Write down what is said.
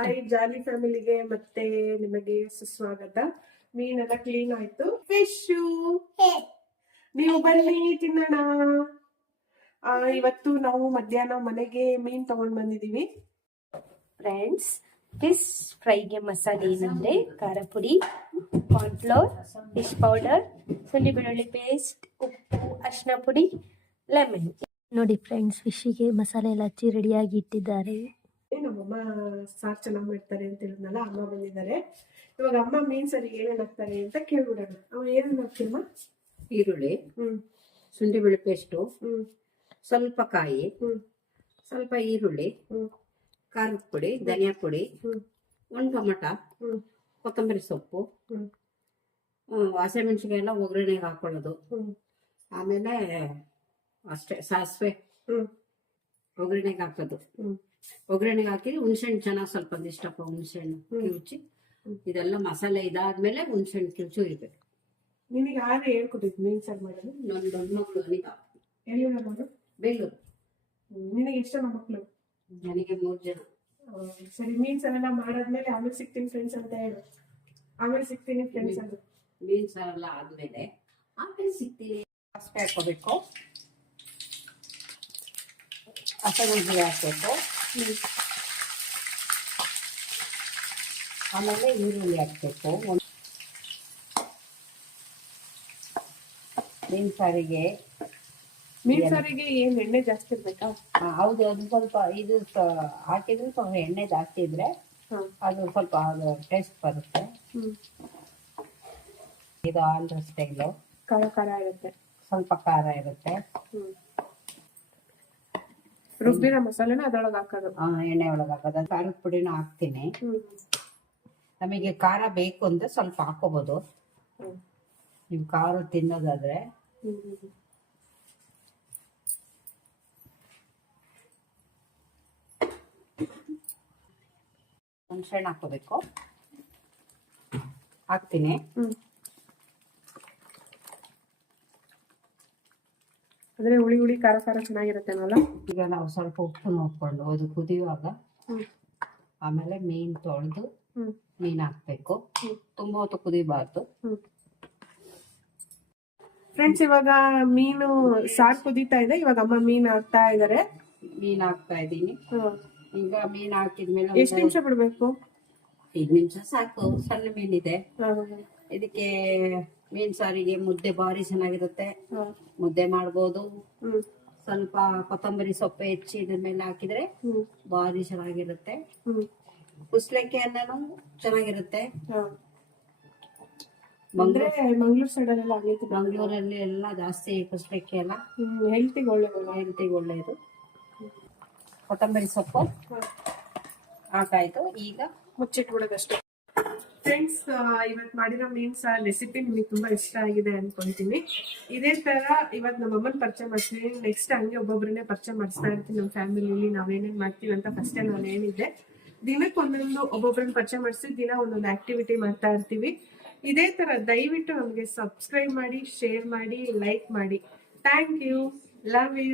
Hi ಜಾಲಿ ಫ್ಯಾಮಿಲಿಗೆ ಮತ್ತೆ ನಿಮಗೆ ಸುಸ್ವಾಗತ. ಮೀನೆಲ್ಲ ಕ್ಲೀನ್ ಆಯ್ತು. ಫಿಶು ನೀವು ಬನ್ನಿ ತಿನ್ನೋಣ. ಇವತ್ತು ನಾವು ಮಧ್ಯಾಹ್ನ ಮನೆಗೆ ಮೀನ್ ತಗೊಂಡ್ ಬಂದಿದೀವಿ ಫ್ರೆಂಡ್ಸ್. ಫಿಶ್ ಫ್ರೈಗೆ ಮಸಾಲೆ ಏನಂದ್ರೆ ಖಾರ ಪುಡಿ, ಕಾರ್ನ್ಫ್ಲವರ್, ಫಿಶ್ ಪೌಡರ್, ಶುಂಠಿ ಬೆಳ್ಳುಳ್ಳಿ ಪೇಸ್ಟ್, ಉಪ್ಪು, ಅರಿಶಿನ ಪುಡಿ, ಲೆಮನ್. ನೋಡಿ ಫ್ರೆಂಡ್ಸ್, ಫಿಶ್ಗೆ ಮಸಾಲೆ ಎಲ್ಲ ಹಚ್ಚಿ ರೆಡಿಯಾಗಿ ಇಟ್ಟಿದ್ದಾರೆ. ನಮ್ಮಮ್ಮ ಸಾರು ಚೆನ್ನಾಗಿ ಮಾಡ್ತಾರೆ ಅಂತ ಹೇಳಿದ್ನಲ್ಲ, ಅಮ್ಮ ಬಂದಿದ್ದಾರೆ. ಇವಾಗ ಅಮ್ಮ ಮೀನ್ ಸಾರಿಗೆ ಏನೇನ್ ಹಾಕ್ತಾರೆ ಅಂತ ಕೇಳ್ಬಿಡೋಣ. ಅವ ಏನೇನ್ ಹಾಕ್ತೀರಮ್ಮ? ಈರುಳ್ಳಿ, ಶುಂಠಿ ಬೆಳ್ಳುಳ್ಳಿ ಪೇಸ್ಟು, ಸ್ವಲ್ಪ ಕಾಯಿ, ಸ್ವಲ್ಪ ಈರುಳ್ಳಿ, ಖಾರದ ಪುಡಿ, ಧನಿಯಾ ಪುಡಿ, ಒಂದು ಟೊಮಟ, ಕೊತ್ತಂಬರಿ ಸೊಪ್ಪು, ಹಸಿಮೆಣಸಿನಕಾಯಿ ಎಲ್ಲ ಒಗ್ಗರಣೆಗೆ ಹಾಕೊಳ್ಳೋದು. ಆಮೇಲೆ ಅಷ್ಟೇ, ಸಾಸಿವೆ ಒಗ್ಗರಣೆಗೆ ಹಾಕೋದು. ಒಗ್ಗರಣೆಗೆ ಹಾಕಿ ಹುಣಸೆಹಣ್ಣು ಚೆನ್ನಾಗಿ ಸ್ವಲ್ಪ ಒಂದಿಷ್ಟಪ್ಪ ಹುಣಸೆಹಣ್ಣು ಕಿವುಚಿ, ಇದೆಲ್ಲ ಮಸಾಲೆ ಇದಾದ್ಮೇಲೆ ಹುಣಸೆಹಣ್ಣು ಕಿವುಚು ಇರ್ಬೇಕು. ನಿನಗೆ ಆದ್ರೆ ಹೇಳ್ಕೊಟ್ಟಿದ್ದು ಮೀನ್ ಸಾರು ಮಾಡೋದು? ನನ್ನ ದೊಡ್ಡ ಮಕ್ಕಳು ಅನಿತಾ. ಎಲ್ಲಿಂದ ಮಾಡೋದು? ಬೆಂಗಳೂರು. ನಿನಗೆ ಎಷ್ಟು ಮಕ್ಕಳು? ನನಗೆ 3 ಜನ. ಸರಿ, ಮೀನ್ ಸಾರೆಲ್ಲ ಮಾಡಾದ್ಮೇಲೆ ಆಮೇಲೆ ಸಿಗ್ತೀನಿ ಫ್ರೆಂಡ್ಸ್ ಅಂತ ಹೇಳು. ಆಮೇಲೆ ಸಿಗ್ತೀನಿ ಫ್ರೆಂಡ್ಸ್ ಅಂತ. ಮೀನ್ ಸಾರೆಲ್ಲ ಆದ್ಮೇಲೆ ಆಮೇಲೆ ಸಿಗ್ತೀನಿ. ಸಾಸಿವೆ ಹಾಕೋಬೇಕು, ಹಸಿಮೆಣಸಿನಕಾಯಿ ಹಾಕ್ಬೇಕು, ಆಮೇಲೆ ಈರುಳ್ಳಿ ಹಾಕ್ಬೇಕು. ಮೀನ್ ಸಾರಿಗೆ ಏನ್ ಎಣ್ಣೆ ಜಾಸ್ತಿ ಇರ್ಬೇಕಾ? ಹೌದು, ಅದು ಸ್ವಲ್ಪ ಇದು ಹಾಕಿದ್ರೆ ಸ್ವಲ್ಪ ಎಣ್ಣೆ ಜಾಸ್ತಿ ಇದ್ರೆ ಅದು ಸ್ವಲ್ಪ ಅದು ಟೇಸ್ಟ್ ಬರುತ್ತೆ. ಇದು ಆಂಧ್ರ ಸ್ಟೈಲು, ಖಾರ ಖಾರ ಇರುತ್ತೆ, ಸ್ವಲ್ಪ ಖಾರ ಇರುತ್ತೆ. ರುಬ್ಬಿರೋ ಮಸಾಲೆನ ಅದ್ರೊಳಗೆ ಹಾಕೋದು. ಎಣ್ಣೆ ಒಳಗೆ ಹಾಕೋದು. ಖಾರದ ಪುಡಿನೂ ಹಾಕ್ತೀನಿ. ನಮಗೆ ಖಾರ ಬೇಕು ಅಂದ್ರೆ ಸ್ವಲ್ಪ ಹಾಕೋಬಹುದು. ನೀವು ಖಾರ ತಿನ್ನೋದಾದ್ರೆ. ಹುಣಸೆಹಣ್ಣು ಹಾಕೋಬೇಕು, ಹಾಕ್ತೀನಿ. ಅಂದ್ರೆ ಹುಳಿ ಹುಳಿ ಖಾರ ಖಾರ ಚೆನ್ನಾಗಿರುತ್ತೇನಲ್ಲ. ಈಗ ನಾವು ಸ್ವಲ್ಪ ಉಪ್ಪು ನೋಡ್ಕೊಂಡು ಅದು ಕುದಿಯುವಾಗ ಆಮೇಲೆ ಮೀನ್ ತೊಳೆದು ಮೀನ್ ಹಾಕ್ಬೇಕು. ತುಂಬಾ ಹೊತ್ತು ಕುದಿಬಾರ್ದು. ಫ್ರೆಂಡ್ಸ್, ಇವಾಗ ಮೀನು ಸಾರು ಕುದೀತಾ ಇದೆ. ಇವಾಗ ಅಮ್ಮ ಮೀನ್ ಹಾಕ್ತಾ ಇದಾರೆ. ಮೀನ್ ಹಾಕ್ತಾ ಇದ್ದೀನಿ. ಈಗ ಮೀನ್ ಹಾಕಿದ್ಮೇಲೆ ಎಷ್ಟು ನಿಮಿಷ ಬಿಡ್ಬೇಕು? 5 ನಿಮಿಷ ಸಾಕು. ಸಣ್ಣ ಮೀನಿದೆ. ಇದಕ್ಕೆ ಮೀನ್ ಸಾರಿಗೆ ಮುದ್ದೆ ಬಾರಿ ಚೆನ್ನಾಗಿರುತ್ತೆ. ಮುದ್ದೆ ಮಾಡ್ಬೋದು. ಸ್ವಲ್ಪ ಕೊತ್ತಂಬರಿ ಸೊಪ್ಪು ಹೆಚ್ಚಿ ಇದ್ರ ಮೇಲೆ ಹಾಕಿದ್ರೆ ಬಾರಿ ಚೆನ್ನಾಗಿರುತ್ತೆ. ಕುಸ್ಲೆಕ್ಕೆ ಅನ್ನನೂ ಚೆನ್ನಾಗಿರುತ್ತೆ. ಮಂಗ್ಳೂರ್ ಸೈಡ್ ಎಲ್ಲ ಮಂಗ್ಳೂರಲ್ಲಿ ಎಲ್ಲ ಜಾಸ್ತಿ ಕುಸ್ಲೆಕ್ಕೆ ಎಲ್ಲ ಹೆಲ್ತಿಗೆ ಒಳ್ಳೆಯದು. ಕೊತ್ತಂಬರಿ ಸೊಪ್ಪು ಹಾಕಾಯ್ತು. ಈಗ ಮುಚ್ಚಿಟ್ಬಿಡೋದಷ್ಟೇ. ಫ್ರೆಂಡ್ಸ್, ಇವತ್ತು ಮಾಡಿರೋ ಮೀನ್ ಸಾರು ರೆಸಿಪಿ ನಿಮಗೆ ತುಂಬಾ ಇಷ್ಟ ಆಗಿದೆ ಅನ್ಕೊಂತೀನಿ. ಇದೇ ತರ ಇವತ್ತು ನಮ್ಮಮ್ಮನ ಪರಿಚಯ ಮಾಡ್ತೀನಿ. ನೆಕ್ಸ್ಟ್ ಹಂಗೆ ಒಬ್ಬೊಬ್ಬರನ್ನೇ ಪರಿಚಯ ಮಾಡಿಸ್ತಾ ಇರ್ತೀನಿ. ನಮ್ಮ ಫ್ಯಾಮಿಲಿಲಿ ನಾವೇನೇನ್ ಮಾಡ್ತೀವಿ ಅಂತ ಫಸ್ಟೇ ನಾನು ಹೇಳಿದ್ದೆ. ದಿನಕ್ಕೆ ಒಂದೊಂದು ಒಬ್ಬೊಬ್ಬರನ್ನ ಪರಿಚಯ ಮಾಡಿಸಿ ದಿನ ಒಂದೊಂದು ಆಕ್ಟಿವಿಟಿ ಮಾಡ್ತಾ ಇರ್ತೀವಿ. ಇದೇ ತರ ದಯವಿಟ್ಟು ನಮಗೆ ಸಬ್ಸ್ಕ್ರೈಬ್ ಮಾಡಿ, ಶೇರ್ ಮಾಡಿ, ಲೈಕ್ ಮಾಡಿ. Thank you, love you.